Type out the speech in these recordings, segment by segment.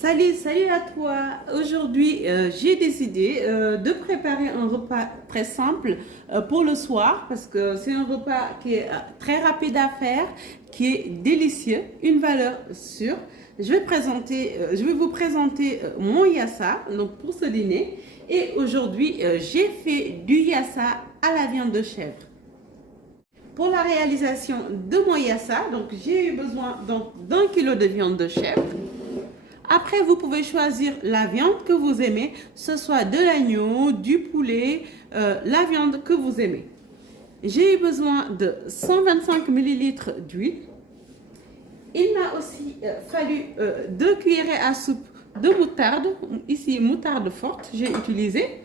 Salut à toi. Aujourd'hui, j'ai décidé de préparer un repas très simple pour le soir parce que c'est un repas qui est très rapide à faire, qui est délicieux, une valeur sûre. Je vais vous présenter mon yassa donc pour ce dîner. Et aujourd'hui, j'ai fait du yassa à la viande de chèvre. Pour la réalisation de mon yassa, donc j'ai eu besoin d'un kilo de viande de chèvre. Après, vous pouvez choisir la viande que vous aimez, ce soit de l'agneau, du poulet, la viande que vous aimez. J'ai eu besoin de 125 ml d'huile. Il m'a aussi fallu 2 cuillerées à soupe de moutarde, ici moutarde forte, j'ai utilisé.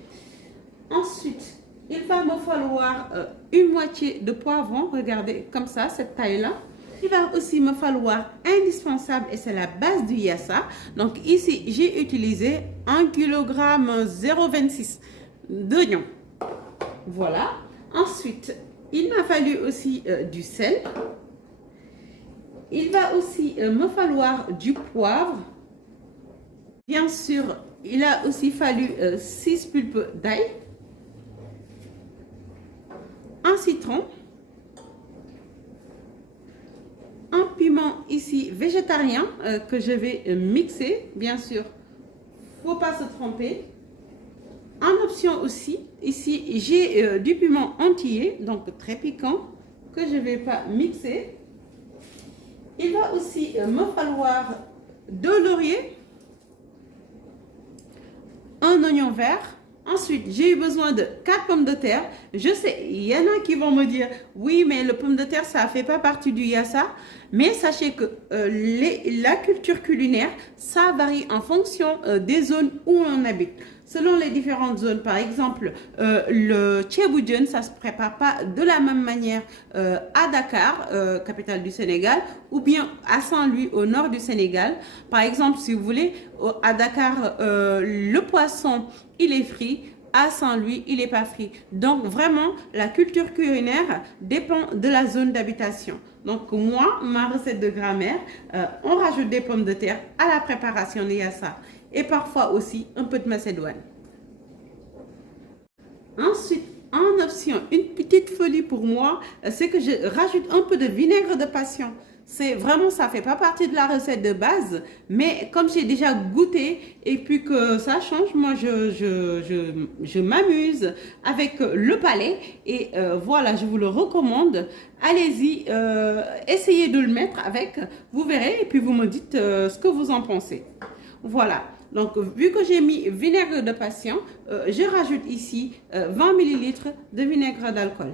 Ensuite, il va me falloir une moitié de poivron, regardez comme ça, cette taille-là. Il va aussi me falloir indispensable et c'est la base du yassa. Donc ici, j'ai utilisé 1 kg 0,26 d'oignon. Voilà. Ensuite, il m'a fallu aussi du sel. Il va aussi me falloir du poivre. Bien sûr, il a aussi fallu 6 pulpes d'ail. Un citron. Un piment ici végétarien que je vais mixer, bien sûr, faut pas se tromper. En option aussi, ici j'ai du piment entier, donc très piquant, que je vais pas mixer. Il va aussi me falloir de laurier, un oignon vert. Ensuite, j'ai eu besoin de 4 pommes de terre. Je sais, il y en a qui vont me dire, oui, mais le pomme de terre, ça ne fait pas partie du yassa. Mais sachez que la culture culinaire, ça varie en fonction des zones où on habite. Selon les différentes zones, par exemple, le tchéboudienne, ça ne se prépare pas de la même manière à Dakar, capitale du Sénégal, ou bien à Saint-Louis, au nord du Sénégal. Par exemple, si vous voulez, à Dakar, le poisson, il est frit. À Saint-Louis, il n'est pas frit. Donc, vraiment, la culture culinaire dépend de la zone d'habitation. Donc, moi, ma recette de grammaire, on rajoute des pommes de terre à la préparation de yassa. Et parfois aussi un peu de macédoine. Ensuite, en option, une petite folie pour moi, c'est que je rajoute un peu de vinaigre de passion. C'est vraiment, ça fait pas partie de la recette de base, mais comme j'ai déjà goûté et puis que ça change, moi je m'amuse avec le palais et voilà, je vous le recommande. Allez-y, essayez de le mettre avec, vous verrez et puis vous me dites ce que vous en pensez. Voilà. Donc, vu que j'ai mis vinaigre de passion, je rajoute ici 20 ml de vinaigre d'alcool.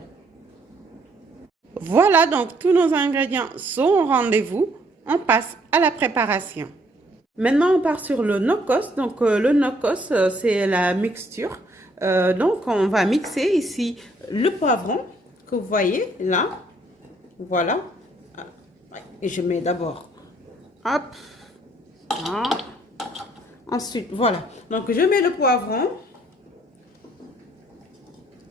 Voilà, donc tous nos ingrédients sont au rendez-vous. On passe à la préparation. Maintenant, on part sur le nokos. Donc, le nokos, c'est la mixture. Donc, on va mixer ici le poivron que vous voyez là. Voilà. Et je mets d'abord. Hop. Ah. Ensuite, voilà. Donc, je mets le poivron.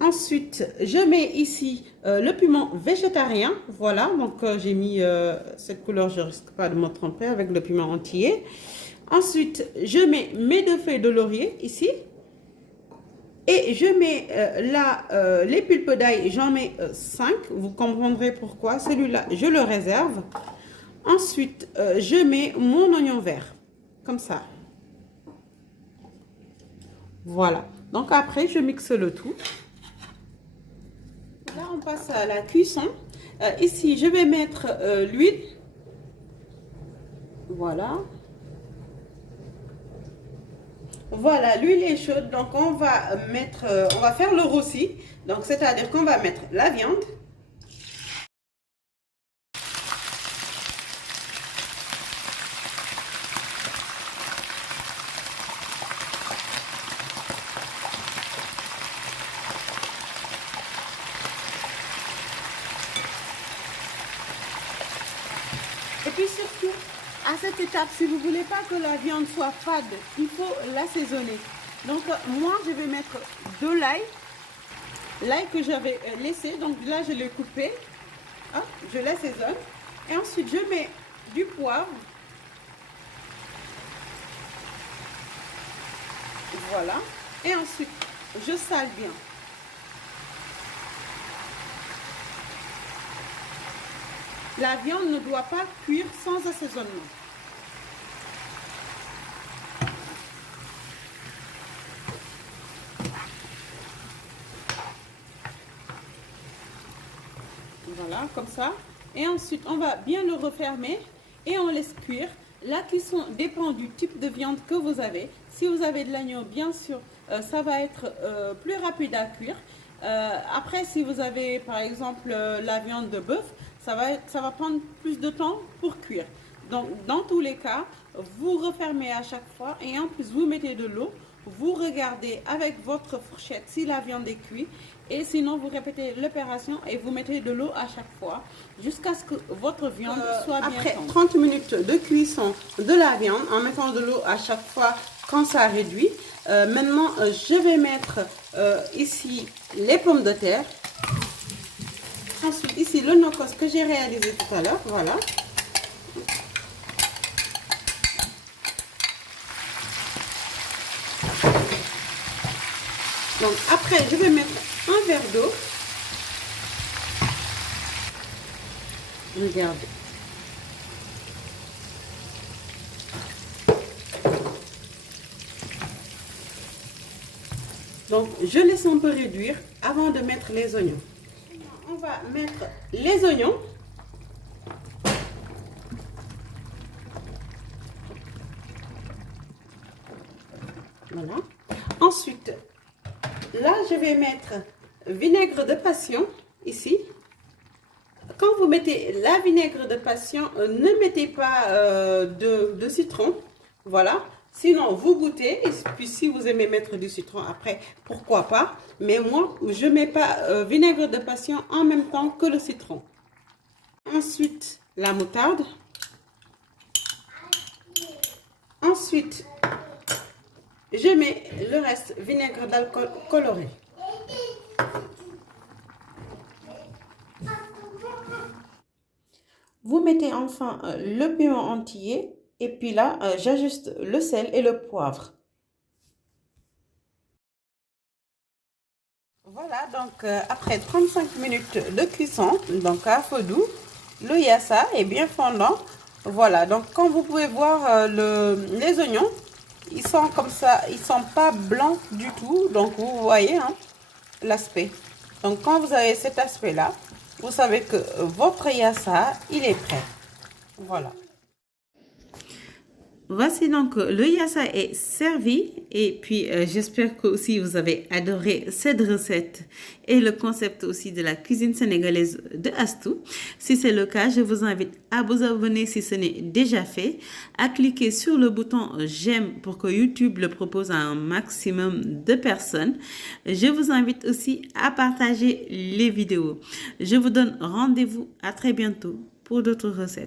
Ensuite, je mets ici le piment végétarien. Voilà. Donc, j'ai mis cette couleur. Je ne risque pas de me tromper avec le piment entier. Ensuite, je mets mes 2 feuilles de laurier ici. Et je mets là les pulpes d'ail. J'en mets 5. Vous comprendrez pourquoi. Celui-là, je le réserve. Ensuite, je mets mon oignon vert. Comme ça. Voilà. Donc après, je mixe le tout. Là, on passe à la cuisson. Ici, je vais mettre l'huile. Voilà. Voilà, l'huile est chaude. Donc, on va faire le roussi. Donc, c'est-à-dire qu'on va mettre la viande. Et puis surtout, à cette étape, si vous ne voulez pas que la viande soit fade, il faut l'assaisonner. Donc moi, je vais mettre de l'ail. L'ail que j'avais laissé, donc là, je l'ai coupé. Hop, je l'assaisonne. Et ensuite, je mets du poivre. Voilà. Et ensuite, je sale bien. La viande ne doit pas cuire sans assaisonnement. Voilà, comme ça. Et ensuite, on va bien le refermer et on laisse cuire. La cuisson dépend du type de viande que vous avez. Si vous avez de l'agneau, bien sûr, ça va être plus rapide à cuire. Après, si vous avez, par exemple, la viande de bœuf, ça va prendre plus de temps pour cuire. Donc, dans tous les cas, vous refermez à chaque fois et en plus, vous mettez de l'eau. Vous regardez avec votre fourchette si la viande est cuite et sinon vous répétez l'opération et vous mettez de l'eau à chaque fois jusqu'à ce que votre viande soit bien tendre. Après 30 minutes de cuisson de la viande en mettant de l'eau à chaque fois quand ça réduit, maintenant je vais mettre ici les pommes de terre. Ensuite ici le gnocchi que j'ai réalisé tout à l'heure, voilà. Donc après, je vais mettre un verre d'eau. Regardez. Donc je laisse un peu réduire avant de mettre les oignons. On va mettre les oignons. Voilà. Ensuite, là, je vais mettre vinaigre de passion, ici. Quand vous mettez la vinaigre de passion, ne mettez pas de citron. Voilà. Sinon, vous goûtez. Et puis, si vous aimez mettre du citron après, pourquoi pas. Mais moi, je ne mets pas vinaigre de passion en même temps que le citron. Ensuite, la moutarde. Ensuite, je mets le reste vinaigre d'alcool coloré. Vous mettez enfin le piment entier et puis là, j'ajuste le sel et le poivre. Voilà, donc après 35 minutes de cuisson, donc à feu doux, le yassa est bien fondant. Voilà, donc comme vous pouvez voir les oignons, ils sont comme ça, ils sont pas blancs du tout. Donc vous voyez hein, l'aspect. Donc quand vous avez cet aspect là, vous savez que votre yassa, il est prêt. Voilà. Voici donc le yassa est servi et puis j'espère que aussi vous avez adoré cette recette et le concept aussi de la cuisine sénégalaise de Astou. Si c'est le cas, je vous invite à vous abonner si ce n'est déjà fait, à cliquer sur le bouton j'aime pour que YouTube le propose à un maximum de personnes. Je vous invite aussi à partager les vidéos. Je vous donne rendez-vous à très bientôt pour d'autres recettes.